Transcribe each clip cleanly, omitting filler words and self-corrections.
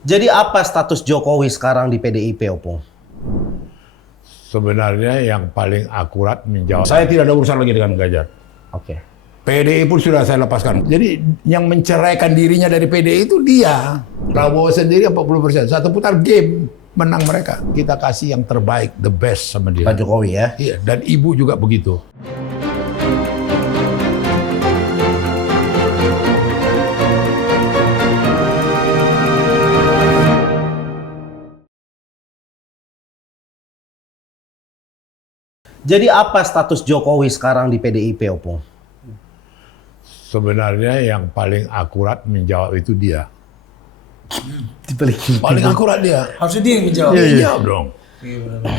Jadi apa status Jokowi sekarang di PDIP, Opung? Sebenarnya yang paling akurat menjawab. Saya tidak ada urusan lagi dengan Ganjar. Oke. PDI pun sudah saya lepaskan. Jadi yang menceraikan dirinya dari PDI itu dia. Prabowo sendiri 40%. Satu putar game menang mereka. Kita kasih yang terbaik, the best sama dia. Pak Jokowi ya? Iya, dan ibu juga begitu. Jadi apa status Jokowi sekarang di PDIP, Opung? Sebenarnya yang paling akurat menjawab itu dia. Paling akurat dia. Harusnya dia yang menjawab. Dia jawab dong.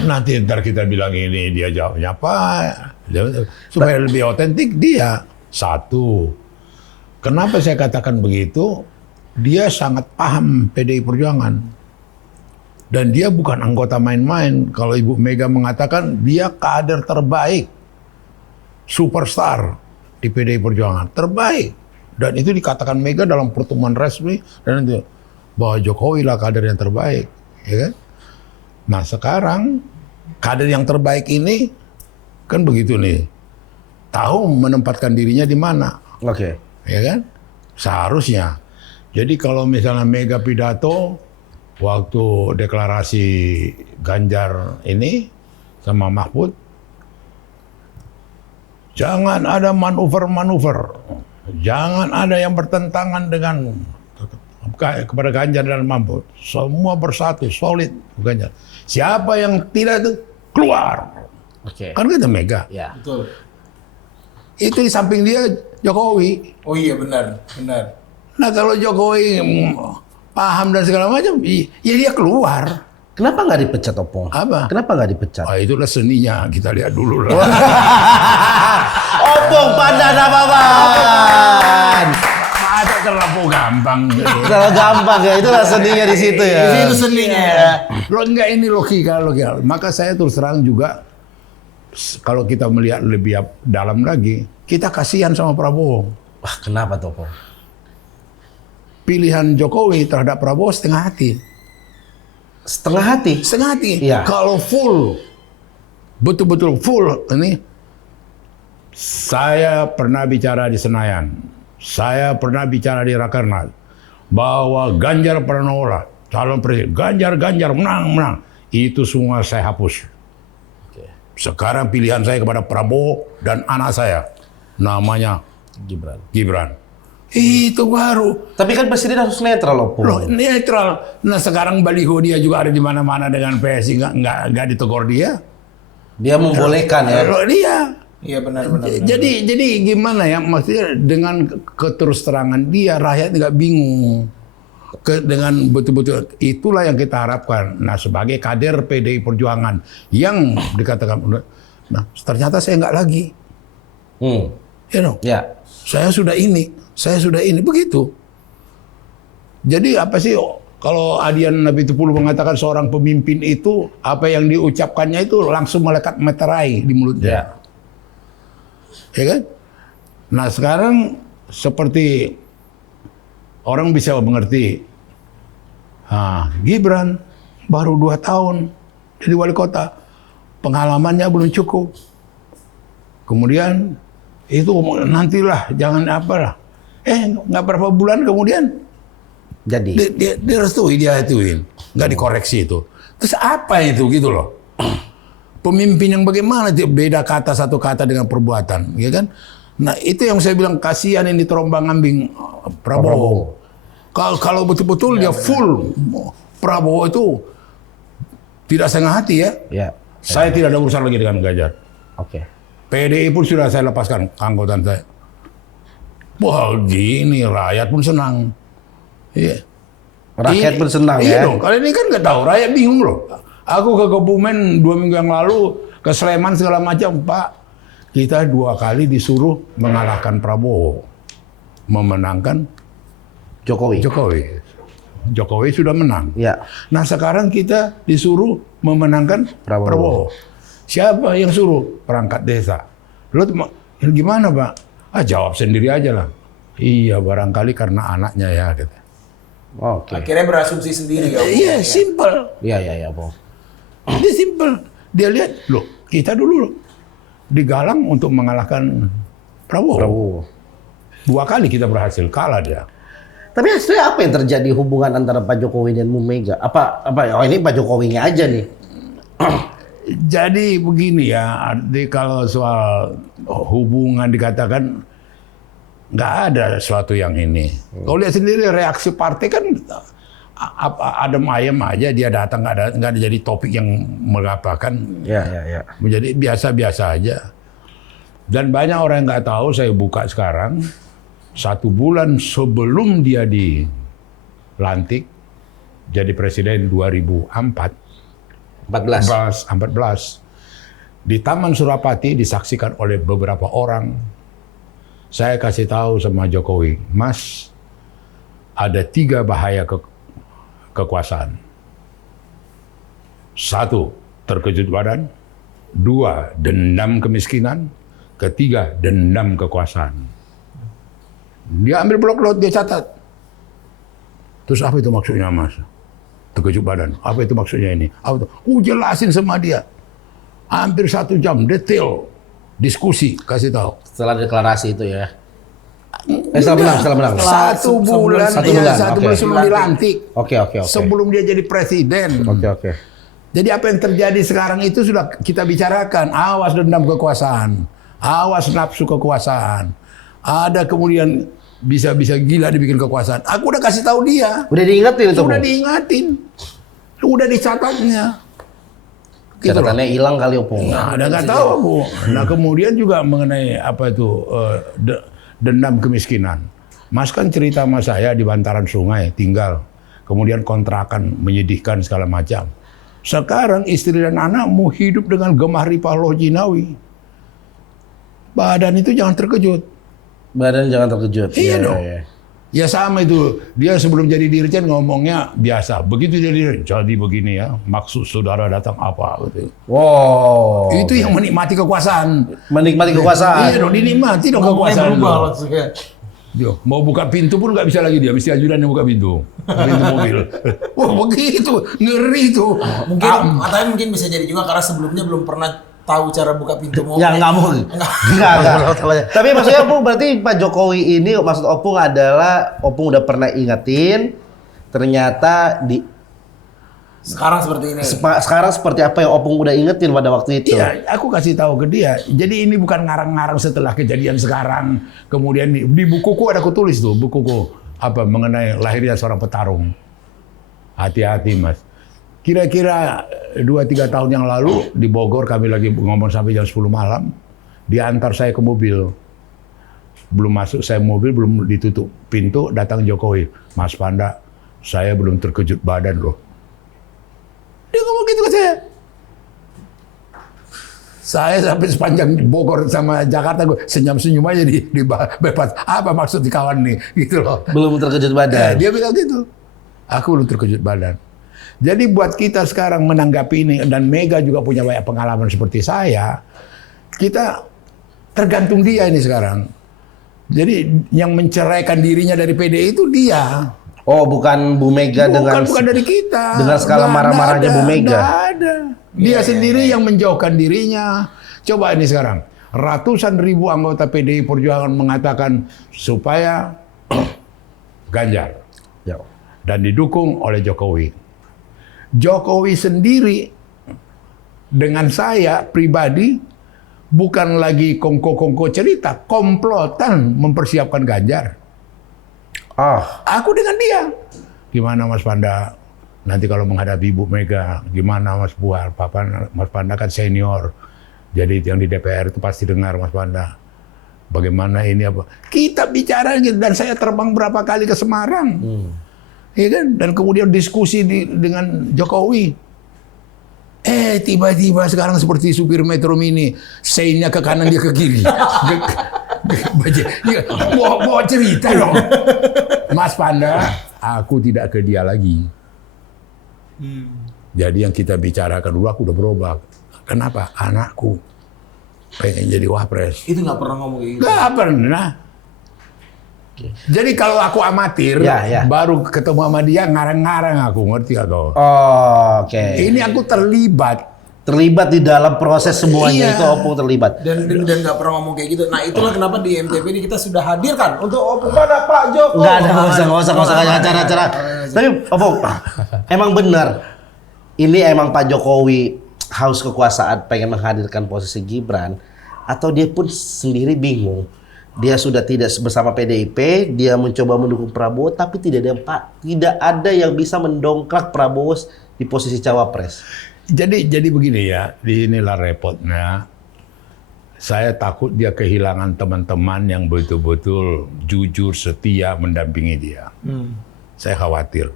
Nanti ntar kita bilang ini, dia jawabnya apa. Supaya lebih otentik dia. Satu. Kenapa saya katakan begitu? Dia sangat paham PDI Perjuangan. Dan dia bukan anggota main-main. Kalau Ibu Mega mengatakan dia kader terbaik. Superstar di PDI Perjuangan. Terbaik. Dan itu dikatakan Mega dalam pertemuan resmi. Dan itu bahwa Jokowi lah kader yang terbaik. Ya kan? Nah sekarang kader yang terbaik ini kan begitu nih. Tahu menempatkan dirinya di mana. Oke. Ya kan? Seharusnya. Jadi kalau misalnya Mega pidato waktu deklarasi Ganjar ini sama Mahfud, jangan ada manuver-manuver. Jangan ada yang bertentangan dengan kepada Ganjar dan Mahfud. Semua bersatu, solid Ganjar. Siapa yang tidak itu keluar. Oke. Kan kata Mega. Ya. Betul. Itu di samping dia Jokowi. Oh iya benar, benar. Nah kalau Jokowi paham dan segala macam, ya dia keluar. Kenapa nggak dipecat, Opung? Apa? Kenapa nggak dipecat? Ah, itulah seninya, kita lihat dulu lah. Opung pandan apa-apaan? Ada terlalu gampang. Terlalu gampang ya, itulah seninya di situ ya. Di situ seninya ya. Lo enggak, ini logika. Maka saya terus terang juga, kalau kita melihat lebih dalam lagi, kita kasihan sama Prabowo. Wah, kenapa tuh, Opung? Pilihan Jokowi terhadap Prabowo setengah hati. Setengah hati? Setengah hati. Iya. Kalau full, betul-betul full, ini saya pernah bicara di Senayan, saya pernah bicara di Rakernas, bahwa Ganjar Pranowo calon presiden, Ganjar menang. Itu semua saya hapus. Oke. Sekarang pilihan saya kepada Prabowo dan anak saya, namanya Gibran. Itu baru. Tapi kan presiden harus netral, Opung. Loh, netral. Nah sekarang baliho dia juga ada di mana-mana dengan PSI, nggak ditegur dia. Dia membolehkan ya. Loh, dia. Iya benar. Jadi gimana ya, maksudnya dengan keterus terangan dia, rakyat nggak bingung. Dengan betul-betul itulah yang kita harapkan. Nah sebagai kader PDI Perjuangan yang dikatakan, nah ternyata saya nggak lagi. You know, Ya. saya sudah ini begitu. Jadi apa sih kalau Adian Nabi Tupulu mengatakan seorang pemimpin itu apa yang diucapkannya itu langsung melekat meterai di mulutnya. Ya kan? Nah sekarang seperti orang bisa mengerti, Gibran baru 2 tahun jadi wali kota, pengalamannya belum cukup. Kemudian itu nantilah, jangan apalah. Nggak berapa bulan kemudian Jadi. dia ituin, nggak dikoreksi itu. Terus apa itu gitu loh? Pemimpin yang bagaimana? Beda kata satu kata dengan perbuatan, ya kan? Nah itu yang saya bilang kasihan ini terombang-ambing Prabowo. Kalau betul-betul dia full Prabowo itu tidak setengah hati ya. Ya. Saya tidak ada urusan lagi dengan Ganjar. Oke. PDI pun sudah saya lepaskan keanggotaan saya. Wah gini rakyat pun senang. Iya. Rakyat pun senang iya ya. dong. Kali ini kan nggak tahu, rakyat bingung loh. Aku ke Kebumen 2 minggu yang lalu, ke Sleman segala macam, Pak. Kita 2 kali disuruh mengalahkan Prabowo, memenangkan Jokowi. Jokowi sudah menang. Ya. Nah sekarang kita disuruh memenangkan Prabowo. Siapa yang suruh? Perangkat desa. Lo gimana Pak? Jawab sendiri aja lah. Iya barangkali karena anaknya ya. Gitu. Oke. Akhirnya berasumsi sendiri ya. Iya, simple. Iya, Opung. Ini simple. Dia lihat, loh, kita dulu digalang untuk mengalahkan Prabowo. Prabowo. 2 kali kita berhasil kalah dia. Tapi sebenarnya apa yang terjadi hubungan antara Pak Jokowi dan Bu Mega? Oh ini Pak Jokowinya aja nih. Jadi begini ya, kalau soal hubungan dikatakan nggak ada sesuatu yang ini. Kalau lihat sendiri reaksi partai kan adem ayem aja, dia datang nggak ada jadi topik yang mengatakan. Iya. Menjadi biasa-biasa aja. Dan banyak orang yang nggak tahu, saya buka sekarang 1 bulan sebelum dia dilantik jadi presiden 2014 di Taman Surapati disaksikan oleh beberapa orang. Saya kasih tahu sama Jokowi, Mas, ada 3 bahaya kekuasaan. 1, terkejut badan. 2, dendam kemiskinan. 3, dendam kekuasaan. Dia ambil blok laut, dia catat. Terus apa itu maksudnya, Mas? Terkejut badan. Apa itu maksudnya ini? Apa itu? Jelasin sama dia. Hampir 1 jam, detail. Diskusi, kasih tahu. Setelah deklarasi itu ya. Setelah menang. 1 bulan, Satu bulan, sebelum dilantik. Oke. Sebelum dia jadi presiden. Oke. Jadi apa yang terjadi sekarang itu sudah kita bicarakan. Awas dendam kekuasaan. Awas nafsu kekuasaan. Ada kemudian bisa gila dibikin kekuasaan. Aku udah kasih tahu dia. Udah diingetin itu. Udah diingatin. Udah dicatatnya. Gitu Catatannya hilang kali Opung. Nah, ada nggak tahu aku. Nah kemudian juga mengenai apa itu dendam kemiskinan. Mas kan cerita sama saya di bantaran sungai tinggal, kemudian kontrakan menyedihkan segala macam. Sekarang istri dan anak mau hidup dengan gemah ripah loh Jinawi. Badan itu jangan terkejut. Badan jangan terkejut. Iya dong. Ya sama itu, dia sebelum jadi dirjen ngomongnya biasa. Begitu jadi dirjen, jadi begini ya, maksud saudara datang apa gitu. Wow. Itu yang menikmati kekuasaan. Menikmati kekuasaan. Iya dong, dinikmati dong Ngomongnya kekuasaan. berubah Dong. maksudnya. Yo, mau buka pintu pun nggak bisa lagi dia, mesti ajudan yang buka pintu mobil. Wah begitu, ngeri itu. Tapi mungkin bisa jadi juga karena sebelumnya belum pernah tahu cara buka pintu mobil. Ya nggak mungkin. Enggak. Tapi maksudnya Opung berarti Pak Jokowi ini maksud Opung adalah Opung udah pernah ingetin, ternyata Sekarang seperti ini. Sekarang seperti apa yang Opung udah ingetin pada waktu itu? Iya, aku kasih tahu ke dia. Jadi ini bukan ngarang-ngarang setelah kejadian sekarang. Kemudian di bukuku ada aku tulis tuh, bukuku apa mengenai lahirnya seorang petarung. Hati-hati Mas. Kira-kira 2-3 tahun yang lalu di Bogor kami lagi ngomong sampai jam 10 malam. Diantar saya ke mobil. Belum masuk saya mobil, belum ditutup pintu, datang Jokowi. Mas Panda, saya belum terkejut badan loh. Dia ngomong gitu ke saya. Saya sampai sepanjang Bogor sama Jakarta gue senyum-senyum aja di bebas. Apa maksud di kawan nih? Gitu loh. Belum terkejut badan. Dia bilang gitu. Aku belum terkejut badan. Jadi buat kita sekarang menanggapi ini, dan Mega juga punya banyak pengalaman seperti saya, kita tergantung dia ini sekarang. Jadi yang menceraikan dirinya dari PDI itu dia. Oh, bukan Bu Mega Bukan dari kita. Dengan skala marah-marahnya Bu Mega. Nggak ada. Dia sendiri yang menjauhkan dirinya. Coba ini sekarang. Ratusan ribu anggota PDI Perjuangan mengatakan supaya Ganjar. Ya. Dan didukung oleh Jokowi. Jokowi sendiri dengan saya pribadi bukan lagi kongko-kongko cerita, komplotan mempersiapkan Ganjar. Aku dengan dia. Gimana Mas Panda? Nanti kalau menghadapi Ibu Mega, gimana Mas Buar? Mas Panda kan senior. Jadi yang di DPR itu pasti dengar Mas Panda. Bagaimana ini apa? Kita bicara gitu, dan saya terbang berapa kali ke Semarang. Ya kan? Dan kemudian diskusi dengan Jokowi. Tiba-tiba sekarang seperti supir Metro Mini, seinnya ke kanan dia ke kiri. Bawa cerita dong. Mas Panda, aku tidak ke dia lagi. Jadi yang kita bicarakan dulu aku udah berubah. Kenapa? Anakku pengen jadi wapres. Itu nggak pernah ngomong kayak gitu. Nggak pernah. Jadi kalau aku amatir, Ya. baru ketemu sama dia ngarang-ngarang aku, ngerti gak kau? Oh, oke. Ini aku terlibat. Terlibat di dalam proses semuanya Iya. itu Opung terlibat. Dan nggak pernah ngomong kayak gitu. Nah itulah kenapa di MTV ini kita sudah hadirkan untuk Opung pada Pak Joko. Nggak ada, nggak usah acara-acara. Tapi Opung, emang benar. Ini emang Pak Jokowi haus kekuasaan pengen menghadirkan posisi Gibran, atau dia pun sendiri bingung. Dia sudah tidak bersama PDIP, dia mencoba mendukung Prabowo, tapi tidak ada yang bisa mendongkrak Prabowo di posisi cawapres. Jadi begini ya, inilah repotnya. Saya takut dia kehilangan teman-teman yang betul-betul jujur, setia mendampingi dia. Saya khawatir.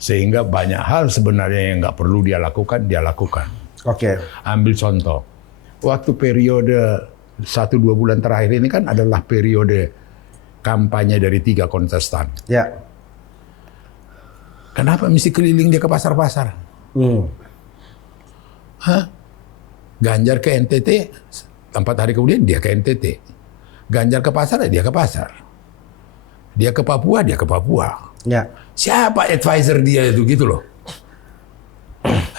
Sehingga banyak hal sebenarnya yang nggak perlu dia lakukan, dia lakukan. Oke. Ambil contoh. Waktu periode 1-2 bulan terakhir ini kan adalah periode kampanye dari 3 kontestan. Ya. Kenapa mesti keliling dia ke pasar-pasar? Hah? Ganjar ke NTT, 4 hari kemudian dia ke NTT. Ganjar ke pasar, dia ke pasar. Dia ke Papua, dia ke Papua. Ya. Siapa advisor dia itu gitu loh.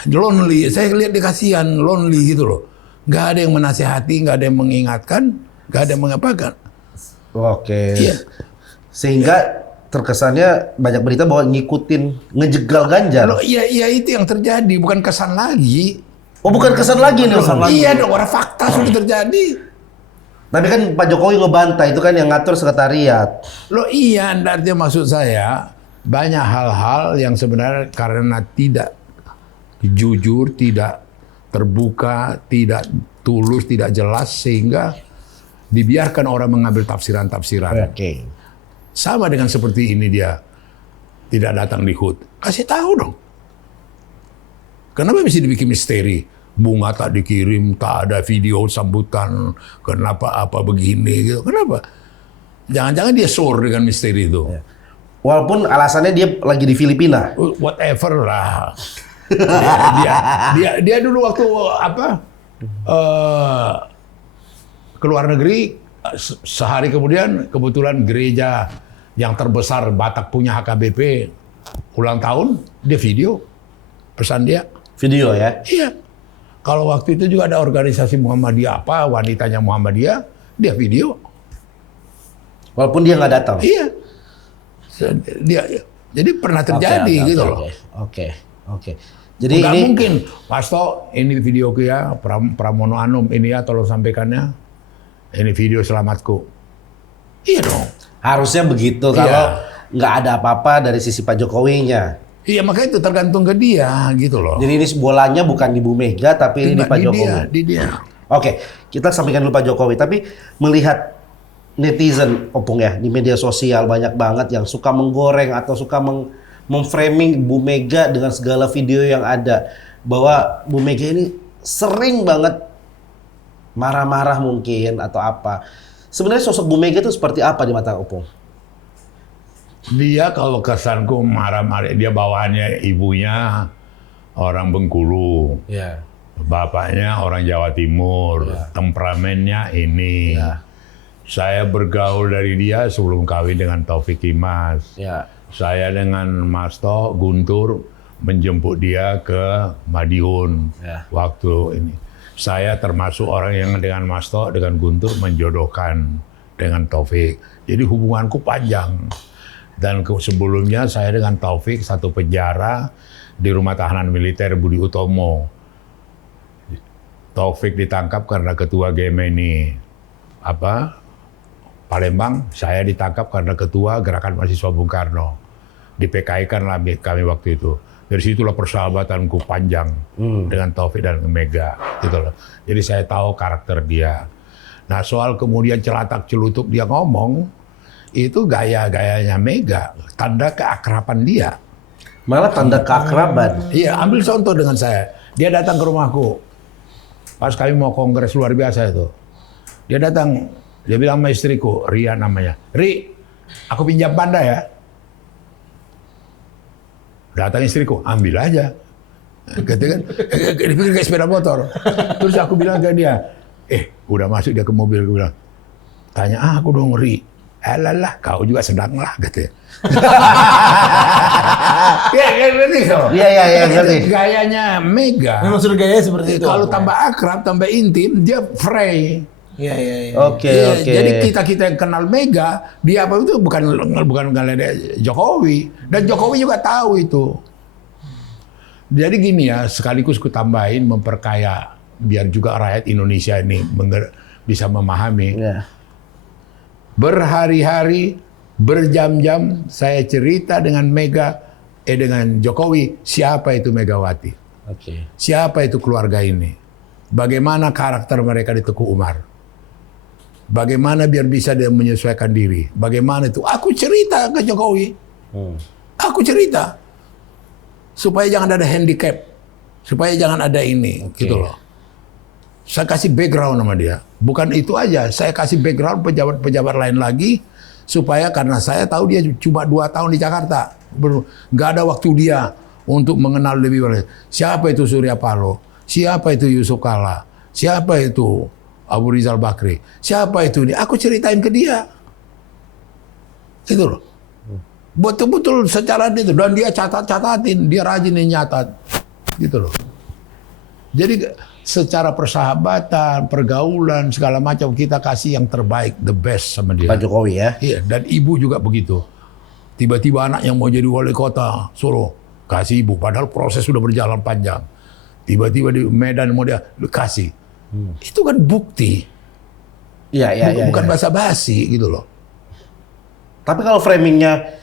Lonely, saya lihat dia kasihan, lonely gitu loh. Nggak ada yang menasihati, nggak ada yang mengingatkan, nggak ada yang mengapakan. Oke. Iya. Sehingga terkesannya banyak berita bahwa ngikutin, ngejegal Ganjar. Loh, iya itu yang terjadi, bukan kesan lagi. Oh, bukan kesan lagi nih. Iya dong, orang fakta sudah terjadi. Tapi kan Pak Jokowi ngebantah, itu kan yang ngatur sekretariat. Loh iya, artinya maksud saya banyak hal-hal yang sebenarnya karena tidak jujur, tidak terbuka, tidak tulus, tidak jelas, sehingga dibiarkan orang mengambil tafsiran-tafsiran. Oke. Sama dengan seperti ini dia tidak datang di HUT. Kasih tahu dong. Kenapa mesti dibikin misteri? Bunga tak dikirim, tak ada video sambutan, kenapa apa begini gitu. Kenapa? Jangan-jangan dia sore dengan misteri itu. Ya. Walaupun alasannya dia lagi di Filipina. Whatever lah. Dia dulu waktu ke luar negeri, sehari kemudian kebetulan gereja yang terbesar Batak punya HKBP ulang tahun, dia video pesan dia. Video ya? Iya. Kalau waktu itu juga ada organisasi Muhammadiyah apa, wanitanya Muhammadiyah, dia video. Walaupun dia nggak datang. Iya. Jadi pernah terjadi gitu loh. Oke. Jadi Nggak ini mungkin, Pasto, ini video ya, Pramono Anum, ini ya tolong sampaikannya. Ini video selamatku. Iya dong. harusnya begitu Iya. kalau nggak ada apa-apa dari sisi Pak Jokowinya. Iya, makanya itu tergantung ke dia gitu loh. Jadi ini bolanya bukan di Bu Mega tapi ini di Pak Jokowi. Di dia. Oke, kita sampaikan dulu Pak Jokowi. Tapi melihat netizen, Opung ya, di media sosial banyak banget yang suka menggoreng atau suka memframing Bu Mega dengan segala video yang ada. Bahwa Bu Mega ini sering banget marah-marah mungkin atau apa. Sebenarnya sosok Bu Mega itu seperti apa di mata Opung? Dia kalau kesanku marah-marah, dia bawaannya ibunya orang Bengkulu. Ya. Bapaknya orang Jawa Timur, temperamennya ini. Ya. Saya bergaul dari dia sebelum kawin dengan Taufik Kimas. Ya. Saya dengan Mas To, Guntur menjemput dia ke Madiun waktu ini. Saya termasuk orang yang dengan Mas To, dengan Guntur menjodohkan dengan Taufik. Jadi hubunganku panjang. Dan sebelumnya saya dengan Taufik satu penjara di rumah tahanan militer Budi Utomo. Taufik ditangkap karena ketua Gemini Palembang, saya ditangkap karena ketua Gerakan Mahasiswa Bung Karno. Di PKI kan kami waktu itu. Dari situlah persahabatanku panjang dengan Taufik dan Mega, gitu loh. Jadi saya tahu karakter dia. Nah, soal kemudian celatak celutuk dia ngomong, itu gaya-gayanya Mega, tanda keakraban dia. Malah tanda keakraban. Iya, ambil contoh dengan saya. Dia datang ke rumahku. Pas kami mau kongres luar biasa itu. Dia datang, dia bilang sama istriku, Ria namanya. Ri, aku pinjam Panda ya. Datang istriku, ambil aja. Gitu kan, dipikir kayak sepeda motor. Terus aku bilang ke dia, udah masuk dia ke mobil, aku bilang, tanya aku dong Ri, Alalah, kau juga sedang lah, katanya. Ya, gitu. Iya, ngerti. Gayanya Mega. Memang sudah gaya seperti itu. Kalau tambah akrab, tambah intim, dia fray. Iya. Oke. Jadi kita yang kenal Mega, dia apa itu bukan ngeledek Jokowi. Dan Jokowi juga tahu itu. Jadi gini ya, sekaligus ku tambahin memperkaya biar juga rakyat Indonesia ini bisa memahami. Iya. Berhari-hari, berjam-jam saya cerita dengan dengan Jokowi, siapa itu Megawati? Oke. Siapa itu keluarga ini? Bagaimana karakter mereka di Teguh Umar? Bagaimana biar bisa dia menyesuaikan diri? Bagaimana itu? Aku cerita ke Jokowi. Aku cerita. Supaya jangan ada handicap. Supaya jangan ada ini. Gitu loh. Saya kasih background sama dia. Bukan itu aja. Saya kasih background pejabat-pejabat lain lagi. Supaya karena saya tahu dia cuma 2 tahun di Jakarta. Nggak ada waktu dia untuk mengenal lebih banyak. Siapa itu Surya Paloh? Siapa itu Yusuf Kala? Siapa itu Abu Rizal Bakri? Siapa itu ini? Aku ceritain ke dia. Gitu loh. Betul-betul secara itu. Dan dia catat-catatin. Dia rajin nyatat. Gitu loh. Jadi secara persahabatan, pergaulan, segala macam kita kasih yang terbaik, the best sama dia. Pak Jokowi ya. Iya, dan ibu juga begitu. Tiba-tiba anak yang mau jadi wali kota Solo, kasih ibu. Padahal proses sudah berjalan panjang. Tiba-tiba di Medan mau dia kasih. Itu kan bukti. Iya. Bukan basa-basi gitu loh. Tapi kalau framingnya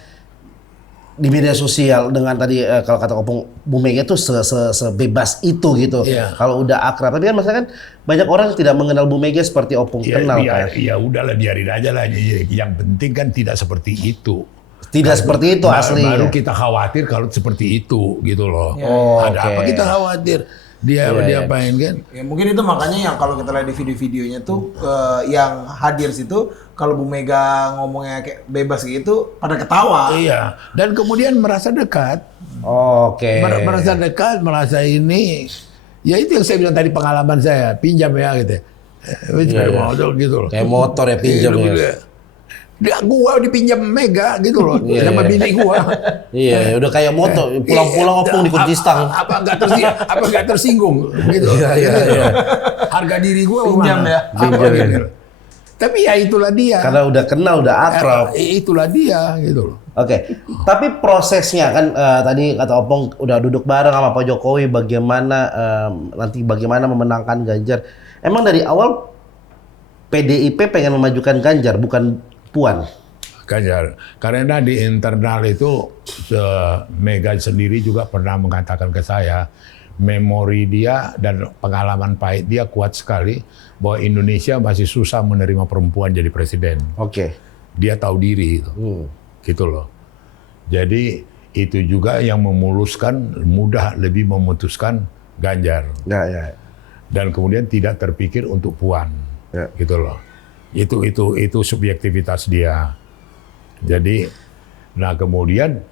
di media sosial dengan tadi kalau kata Opung, Bu Mega itu sebebas itu gitu. Iya. Kalau udah akrab, tapi kan maksudnya kan banyak orang tidak mengenal Bu Mega seperti Opung kenal kan. Ya udahlah, biarin aja lah. Yang penting kan tidak seperti itu. Tidak seperti itu asli. Baru kita khawatir kalau seperti itu gitu loh. Oh, ada oke. apa kita khawatir? Dia apain kan? Ya, mungkin itu makanya yang kalau kita lihat di video-videonya tuh yang hadir situ kalau Bu Mega ngomongnya kayak bebas gitu pada ketawa. Iya. Dan kemudian merasa dekat. Oke. Merasa dekat, merasa ini. Ya itu yang saya bilang tadi, pengalaman saya. Pinjam ya gitu. Kayak motor gitu loh. Kayak motor ya pinjam ya. Gua dipinjam Mega gitu loh. Sama bini gua. Iya, udah kayak motor. Pulang-pulang Opung dikunci stang. Apa nggak tersinggung gitu. Iya. Harga diri gua Pinjam mana? ya. Apa gitu. Tapi ya itulah dia. Karena udah kenal, udah akrab. Itulah dia gitu loh. Oke, tapi prosesnya kan tadi kata Opung udah duduk bareng sama Pak Jokowi bagaimana nanti bagaimana memenangkan Ganjar. Emang dari awal PDIP pengen memajukan Ganjar bukan Puan? Ganjar. Karena di internal itu Mega sendiri juga pernah mengatakan ke saya, memori dia dan pengalaman pahit dia kuat sekali bahwa Indonesia masih susah menerima perempuan jadi presiden. Oke. Dia tahu diri itu. Gitu loh. Jadi itu juga yang mudah lebih memutuskan Ganjar. Ya. Dan kemudian tidak terpikir untuk Puan. Ya. Gitu loh. Itu subjektivitas dia. Jadi, nah kemudian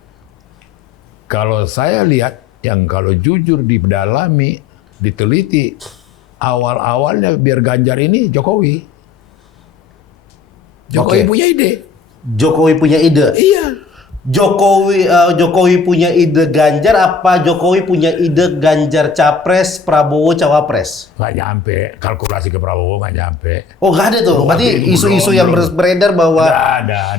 kalau saya lihat yang kalau jujur didalami, diteliti, awal-awalnya biar Ganjar ini Jokowi. Jokowi punya ide. Jokowi punya ide. Iya. Jokowi punya ide Ganjar apa Jokowi punya ide Ganjar capres, Prabowo cawapres? Nggak nyampe, kalkulasi ke Prabowo nggak nyampe. Oh nggak ada tuh. Berarti isu-isu yang beredar bahwa Ada.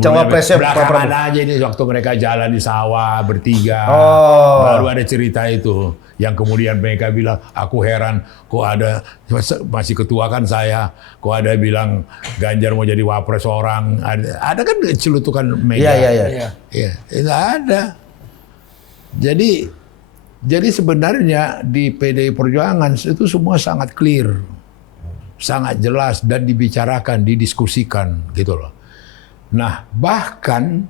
Cawapresnya Pak Prabowo. Belakangan aja ini waktu mereka jalan di sawah bertiga. Oh. Baru ada cerita itu. Yang kemudian mereka bilang, aku heran kok ada, masih ketua kan saya, kok ada bilang Ganjar mau jadi wapres orang. Ada kan celutukan Mega. Iya. Iya, itu ada. Jadi sebenarnya di PDI Perjuangan itu semua sangat clear. Sangat jelas dan dibicarakan, didiskusikan gitu loh. Nah, bahkan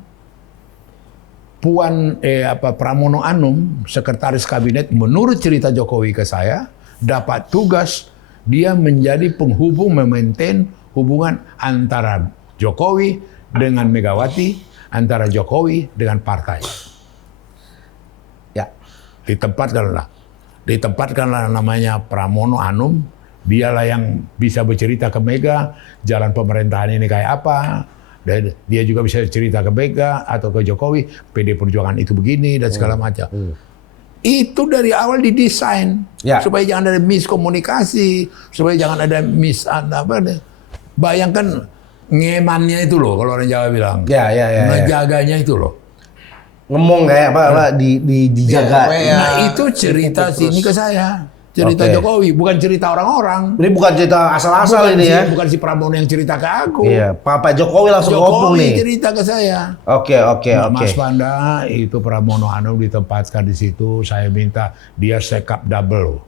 Pramono Anung, sekretaris kabinet, menurut cerita Jokowi ke saya, dapat tugas dia menjadi penghubung, memaintain hubungan antara Jokowi dengan Megawati, antara Jokowi dengan partai. Ya. Ditempatkanlah namanya Pramono Anung Dialah yang bisa bercerita ke Mega jalan pemerintahan ini kayak apa. Dan dia juga bisa cerita ke Mega atau ke Jokowi, PD Perjuangan itu begini dan segala macam. Itu dari awal didesain supaya jangan ada miskomunikasi, supaya jangan ada bayangkan ngemannya itu loh kalau orang Jawa bilang. Ngejaganya itu loh. Ngomong kayak apa dijaga. Nah, itu cerita sini ke saya. Cerita Jokowi, bukan cerita orang-orang. Ini bukan cerita asal-asal ini ya. Bukan si Pramono yang cerita ke aku. Iya, Pak Jokowi langsung ngomong nih. Cerita ke saya. Oke. Mas Panda, itu Pramono ditempatkan di situ. Saya minta dia sekap double.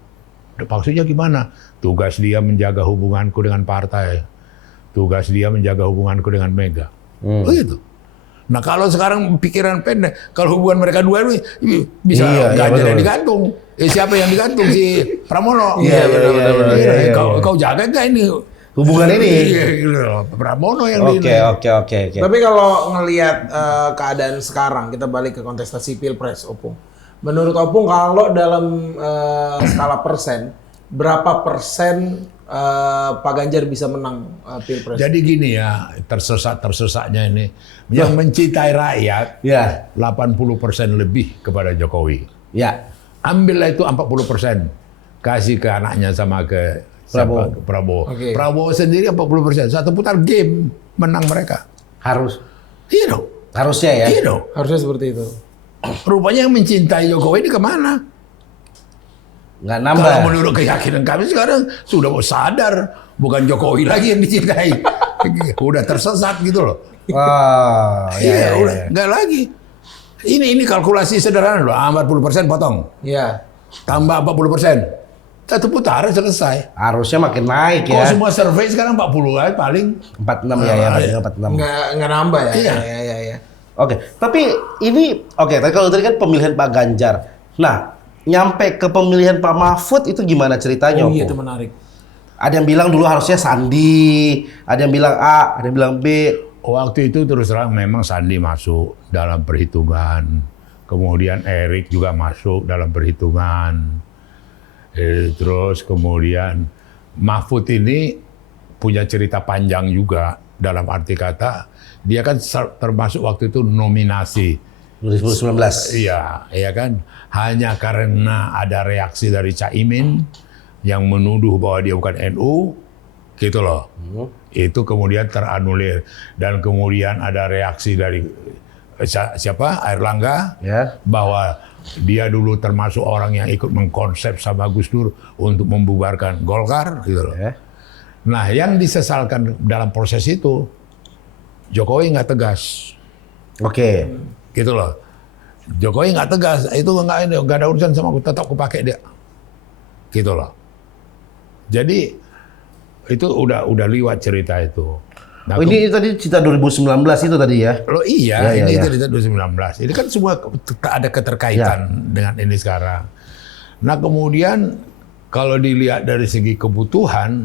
Maksudnya gimana? Tugas dia menjaga hubunganku dengan partai. Tugas dia menjaga hubunganku dengan Mega. Begitu. Nah kalau sekarang pikiran pendek, kalau hubungan mereka dua ini bisa Ganjar yang digantung. Siapa yang digantung? Si Pramono. Benar. Kau jaga nggak ini hubungan ini? Pramono yang Oke. Tapi kalau ngelihat keadaan sekarang, kita balik ke kontestasi Pilpres, Opung. Menurut Opung kalau dalam skala persen, berapa persen Pak Ganjar bisa menang Pilpres? Jadi gini ya, tersesatnya ini. Yang mencintai rakyat, 80% lebih kepada Jokowi. Ya. Ambillah itu 40%. Kasih ke anaknya sama ke Prabowo. Prabowo sendiri 40%. Satu putar game, menang mereka. Harus. Iya dong. Harusnya ya? Iya dong. Harusnya seperti itu. Rupanya yang mencintai Jokowi ini kemana? Nggak nambah. Kalau menurut keyakinan kami sekarang sudah mau sadar, bukan Jokowi lagi yang dicintai. Udah tersesat gitu loh. Udah nggak lagi. Ini kalkulasi sederhana loh, 40% potong. Iya. Tambah 40%. Satu putaran selesai. Harusnya makin naik ya. Kok semua survei sekarang 40 aja paling. 46 ya, 46. Nggak nambah ya. Iya. Oke, tapi ini tapi kalau tadi kan pemilihan Pak Ganjar. Nah, nyampe ke pemilihan Pak Mahfud itu gimana ceritanya? Iya, itu menarik. Ada yang bilang dulu harusnya Sandi, ada yang bilang A, ada yang bilang B. Waktu itu terus terang memang Sandi masuk dalam perhitungan. Kemudian Erik juga masuk dalam perhitungan. Terus kemudian Mahfud ini punya cerita panjang juga dalam arti kata dia kan termasuk waktu itu nominasi 2019. Iya kan. Hanya karena ada reaksi dari Caimin yang menuduh bahwa dia bukan NU, gitu loh. Itu kemudian teranulir dan kemudian ada reaksi dari siapa? Airlangga bahwa dia dulu termasuk orang yang ikut mengkonsep sama Gus Dur untuk membubarkan Golkar, gitu loh. Nah, yang disesalkan dalam proses itu Jokowi nggak tegas. Gitu loh. Jokowi nggak tegas, itu nggak ada urusan sama aku, tetap aku pakai dia. Gitu loh. Jadi itu udah liwat cerita itu. Nah, ini tadi cerita 2019 itu tadi ya? Loh iya, ini cerita 2019. Ini kan semua ada keterkaitan dengan ini sekarang. Nah kemudian kalau dilihat dari segi kebutuhan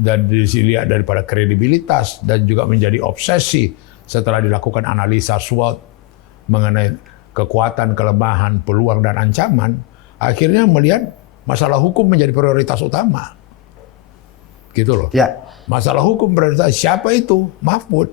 dan dilihat daripada kredibilitas dan juga menjadi obsesi setelah dilakukan analisa SWOT mengenai kekuatan, kelemahan, peluang dan ancaman, akhirnya melihat masalah hukum menjadi prioritas utama. Gitu loh. Masalah hukum prioritas. Siapa itu? Mahfud.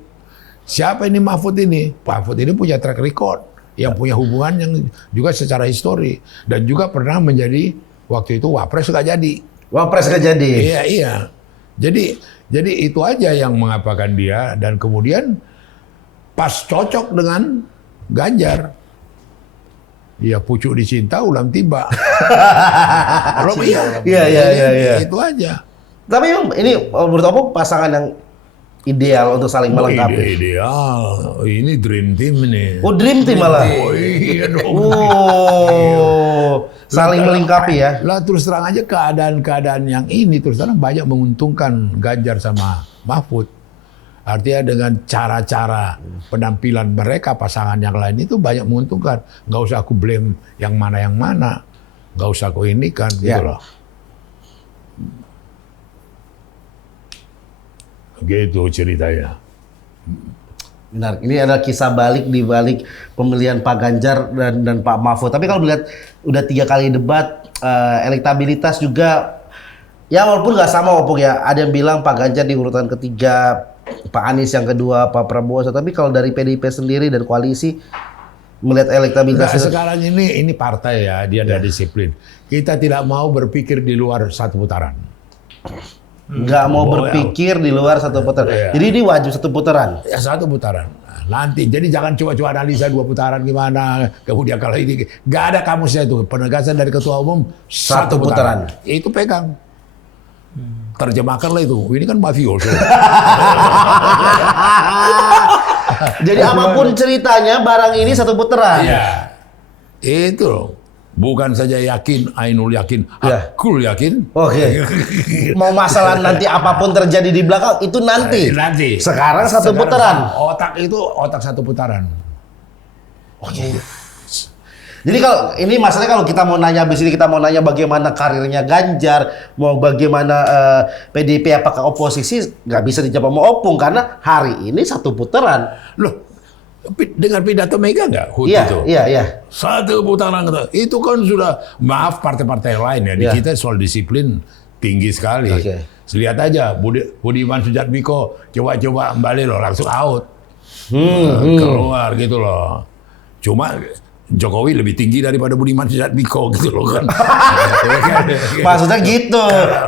Siapa ini Mahfud ini? Mahfud ini punya track record, yang punya hubungan yang juga secara histori dan juga pernah menjadi waktu itu wapres nggak jadi. Wapres nggak jadi. Iya. Jadi itu aja yang mengapakan dia dan kemudian pas cocok dengan Ganjar. Ya pucuk dicinta ulam tiba. Iya. Itu aja. Tapi ini menurut aku pasangan yang ideal untuk saling melengkapi. Ideal. Ini dream team ini. Oh, dream team malah. Oh iya dong. Saling melengkapi ya. Lah terus terang aja keadaan-keadaan yang ini terus terang banyak menguntungkan Ganjar sama Mahfud. Artinya dengan cara-cara penampilan mereka pasangan yang lain itu banyak menguntungkan. Nggak usah aku blame yang mana. Nggak usah aku ini kan gitu loh. Gitu ceritanya. Benar, ini ada kisah balik di balik pemilihan Pak Ganjar dan Pak Mahfud. Tapi kalau melihat udah 3 kali debat, elektabilitas juga Ya walaupun nggak sama Opung ya, ada yang bilang Pak Ganjar di urutan ketiga, Pak Anies yang kedua, Pak Prabowo. Tapi kalau dari PDIP sendiri dan koalisi melihat elektabilitas Nah, sekarang ini partai ya, dia ada disiplin. Kita tidak mau berpikir di luar satu putaran. nggak mau berpikir di luar satu putaran. Iya. Jadi ini wajib satu putaran. Ya satu putaran. Nah, nanti, jadi jangan coba-coba analisa 2 putaran gimana. Kemudian kalau ini nggak ada kamusnya itu penegasan dari ketua umum Satu putaran. Itu pegang. Terjemahkanlah itu. Ini kan mafioso. Jadi apapun ceritanya, barang ini satu putaran. Iya. Itu loh. Bukan saja yakin, Ainul yakin, Ya. Akul yakin. Oke. Mau masalah nanti apapun terjadi di belakang itu nanti. Nanti. Sekarang satu putaran. Otak itu otak satu putaran. Oke. Jadi kalau ini masalahnya kalau kita mau nanya habis ini kita mau nanya bagaimana karirnya Ganjar, mau bagaimana PDIP apakah oposisi, nggak bisa dijawab sama Opung karena hari ini satu putaran. Loh, dengan pidato Mega nggak? HUT Iya, itu? iya. Satu putaran itu kan sudah, maaf partai-partai lain ya, di Iya. kita soal disiplin tinggi sekali. Oke. Lihat aja Budiman Sujatmiko coba-coba kembali loh langsung out. Keluar gitu loh. Cuma Jokowi lebih tinggi daripada Budiman Sujatmiko gitu loh kan. Maksudnya gitu.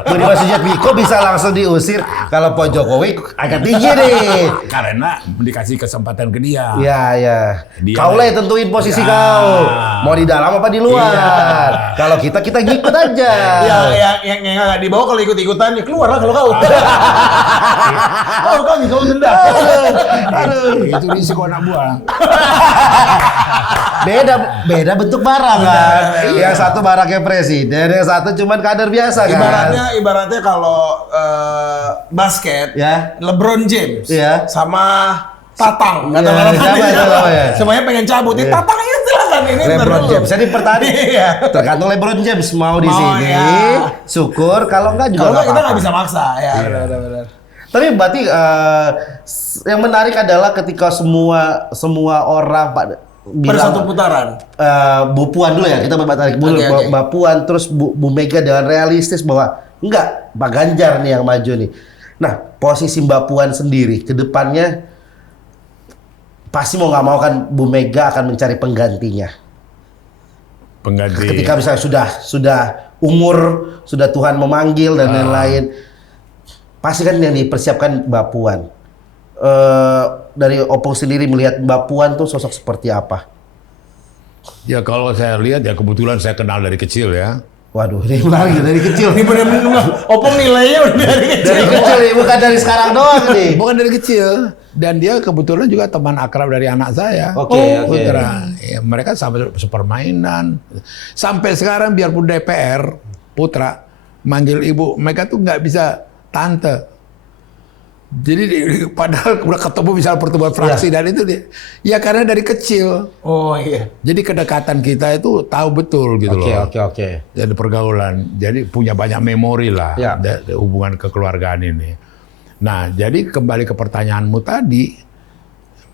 Budiman Sujatmiko bisa langsung diusir. Kalau Pak Jokowi agak tinggi nih. Karena dikasih kesempatan ke dia. Iya, iya. Dia- Kau lah yang tentuin posisi Ya. kau. Mau di dalam apa di luar. Iya. Kalau kita ngikut aja. yang nggak dibawa kalau ikut-ikutan ya keluar lah kalau kau. Oh, kau denda. Itu risiko anak buah. Beda bentuk barang kan. Yang satu barangnya presiden, yang satu cuman kader biasa kan. Ibaratnya kalau basket, Ya. LeBron James Iya. sama Tatang, Iya, sama, ya. semuanya pengen cabut. Tatang aja silakan ini. LeBron James. Jadi pertanding. Iya. Tergantung LeBron James mau di Mau, sini. ya. Syukur kalau enggak juga Kalau enggak nggak kita apa-apa. nggak bisa maksa ya. Benar. Tapi berarti yang menarik adalah ketika semua orang pada Per satu putaran. Bu Puan dulu ya, kita tarik dulu. Oke. Mbak Puan terus Bu Mega dengan realistis bahwa enggak, Pak Ganjar nih yang maju nih. Nah, posisi Mbak Puan sendiri ke depannya pasti mau nggak mau kan Bu Mega akan mencari penggantinya. Pengganti. Ketika misalnya sudah umur, sudah Tuhan memanggil dan lain-lain, pasti kan yang dipersiapkan Mbak Puan. Dari Opung sendiri melihat Mbak Puan tuh sosok seperti apa? Ya kalau saya lihat ya kebetulan saya kenal dari kecil ya. Waduh, ini menarik dari kecil. Ini benar-benar Opung nilainya udah dari kecil. Dari kecil nih, bukan dari sekarang doang nih. Bukan dari kecil. Dan dia kebetulan juga teman akrab dari anak saya. Oke. Putra. Ya, mereka sampai sepermainan. Sampai sekarang biarpun DPR, Putra, manggil ibu, mereka tuh nggak bisa tante. Jadi padahal udah ketemu misalnya pertemuan fraksi dan itu dia. Ya karena dari kecil. Oh iya. Jadi kedekatan kita itu tahu betul gitu loh. Oke. Jadi pergaulan, jadi punya banyak memori lah Ya. hubungan kekeluargaan ini. Nah, jadi kembali ke pertanyaanmu tadi,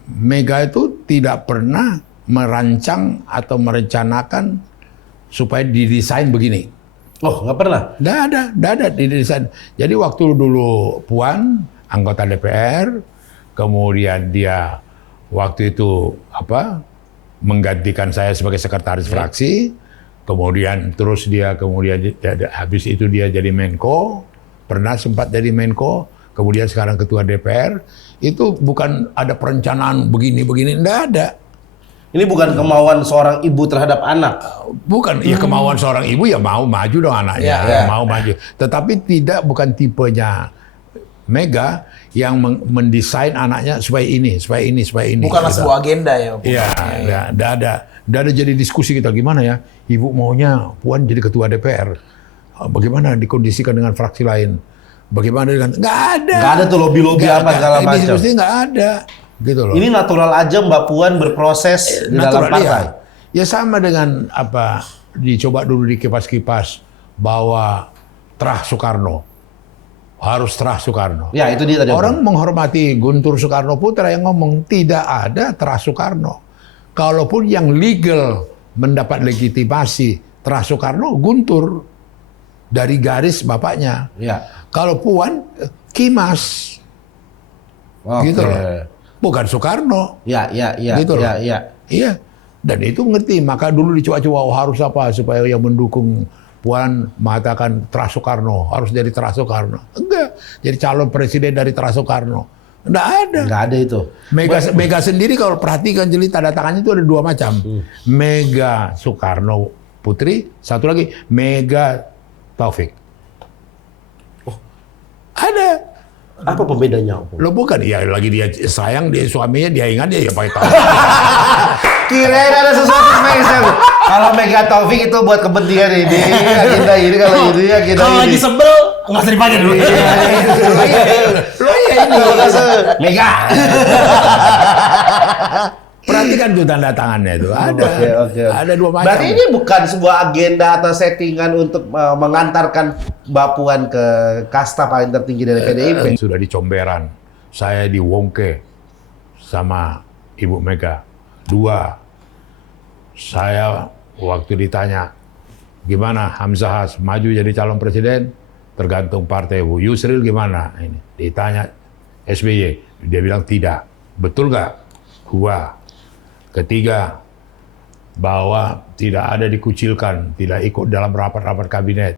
Mega itu tidak pernah merancang atau merencanakan supaya didesain begini. Oh, nggak pernah? Nggak ada didesain. Jadi waktu dulu Puan anggota DPR, kemudian dia waktu itu menggantikan saya sebagai sekretaris fraksi, kemudian terus dia habis itu dia jadi Menko, pernah sempat jadi Menko, kemudian sekarang ketua DPR. Itu bukan ada perencanaan begini-begini, enggak ada. Ini bukan kemauan seorang ibu terhadap anak. Bukan, ya kemauan seorang ibu ya mau maju dong anaknya, Ya. mau maju. Tetapi bukan tipenya Mega yang mendesain anaknya supaya ini. Bukanlah gitu. sebuah agenda ya. Opung. Iya, enggak ada jadi diskusi kita gimana ya. Ibu maunya Puan jadi ketua DPR. Bagaimana dikondisikan dengan fraksi lain? Bagaimana dengan nggak ada. Nggak ada tuh lobby-lobby Nggak apa ada. segala macam. Diskusi nggak ada. Gitu loh. Ini natural aja Mbak Puan berproses di dalam Natural, partai. Ya sama dengan dicoba dulu dikipas-kipas bahwa Terah Soekarno. Harus Terah Soekarno. Ya, itu dia tadi. Orang menghormati Guntur Soekarno Putra yang ngomong tidak ada Terah Soekarno. Kalaupun yang legal mendapat legitimasi Terah Soekarno, Guntur. dari garis bapaknya. Ya. Kalau Puan, Kimas. Oke. Gitu loh. Bukan Soekarno. Ya, Gitu loh. ya. Iya. Dan itu ngerti. Maka dulu dicoba-coba harus apa supaya yang mendukung Puan mengatakan Teras Soekarno. Harus jadi Teras Soekarno. Enggak. Jadi calon presiden dari Teras Soekarno. Enggak ada. Nggak ada itu. Mega sendiri kalau perhatikan jeli tanda tangannya itu ada 2 macam. Mega Soekarno Putri, satu lagi Mega Taufik. Oh. Ada. Apa pembedanya, Opung? Lo bukan, ya lagi dia sayang, dia suaminya, dia ingat dia ya pakai Taufik. Kirain ada sesuatu spesial. Kalau Mega Taufik itu buat kepentingan ini, agenda ini, kalau ini agenda Kalau ini. lagi sebel, nggak usah dipakai dulu. Lo ya ini. Mega. Perhatikan tuh tanda tangannya itu. Ada. Oke. Ada 2 macam. Berarti ini bukan sebuah agenda atau settingan untuk mengantarkan Mbak Puan ke kasta paling tertinggi dari PDIP. Sudah di Comberan, saya di Wongke sama Ibu Mega. 2, saya waktu ditanya, gimana Hamzahas maju jadi calon presiden? Tergantung partai. Bu Yusril gimana? Ini ditanya SBY, dia bilang tidak. Betul nggak? 2. Ketiga, bahwa tidak ada dikucilkan, tidak ikut dalam rapat-rapat kabinet.